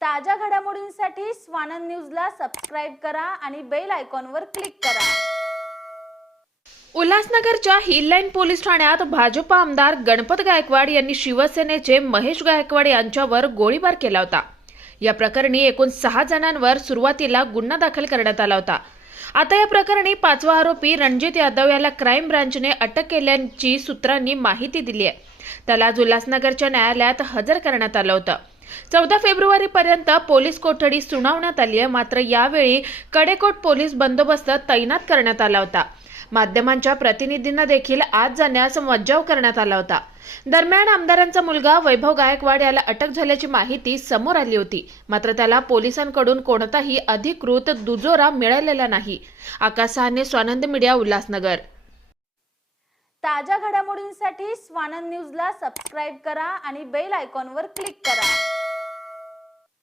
ताज्या घडामोडींसाठी स्वानंद न्यूजला सबस्क्राईब करा आणि बेल आयकॉनवर क्लिक करा. उल्हासनगरच्या हिललाईन पोलीस ठाण्यात भाजप आमदार गणपत गायकवाड यांनी शिवसेनेचे महेश गायकवाड यांच्यावर गोळीबार केला होता. या प्रकरणी एकूण सहा जणांवर सुरुवातीला गुन्हा दाखल करण्यात आला होता. आता या प्रकरणी पाचवा आरोपी रणजित यादव याला क्राईम ब्रांचने अटक केल्याची सूत्रांनी माहिती दिली आहे. त्याला आज उल्हासनगरच्या न्यायालयात हजर करण्यात आलं होतं. चौदा फेब्रुवारीपर्यंत पोलीस कोठडी सुनावण्यात आली आहे. मात्र यावेळी कडेकोट पोलीस बंदोबस्त तैनात करण्यात आला होता. माध्यमांच्या प्रतिनिधींना देखील आज जाण्यास मज्जाव करण्यात आला होता. दरम्यान आमदारांचा मुलगा वैभव गायकवाड याला अटक झाल्याची माहिती समोर आली होती. मात्र त्याला पोलिसांकडून कोणताही अधिकृत दुजोरा मिळालेला नाही. आकाश सहाने स्वानंद मीडिया उल्हासनगर. ताज्या घडामोडींसाठी स्वानंद न्यूजला सबस्क्राईब करा आणि बेल आयकॉनवर क्लिक करा.